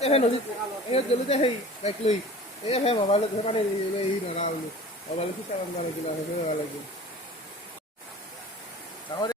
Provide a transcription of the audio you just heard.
সেই নদীত এই গ'লোতে সেই বাইক লৈ সেই মোবাইলত সেই মানে হেৰি নৰা বোলো মোবাইলত ফিচা কৰিব লাগিল সেইটোৱে ভাল লাগিল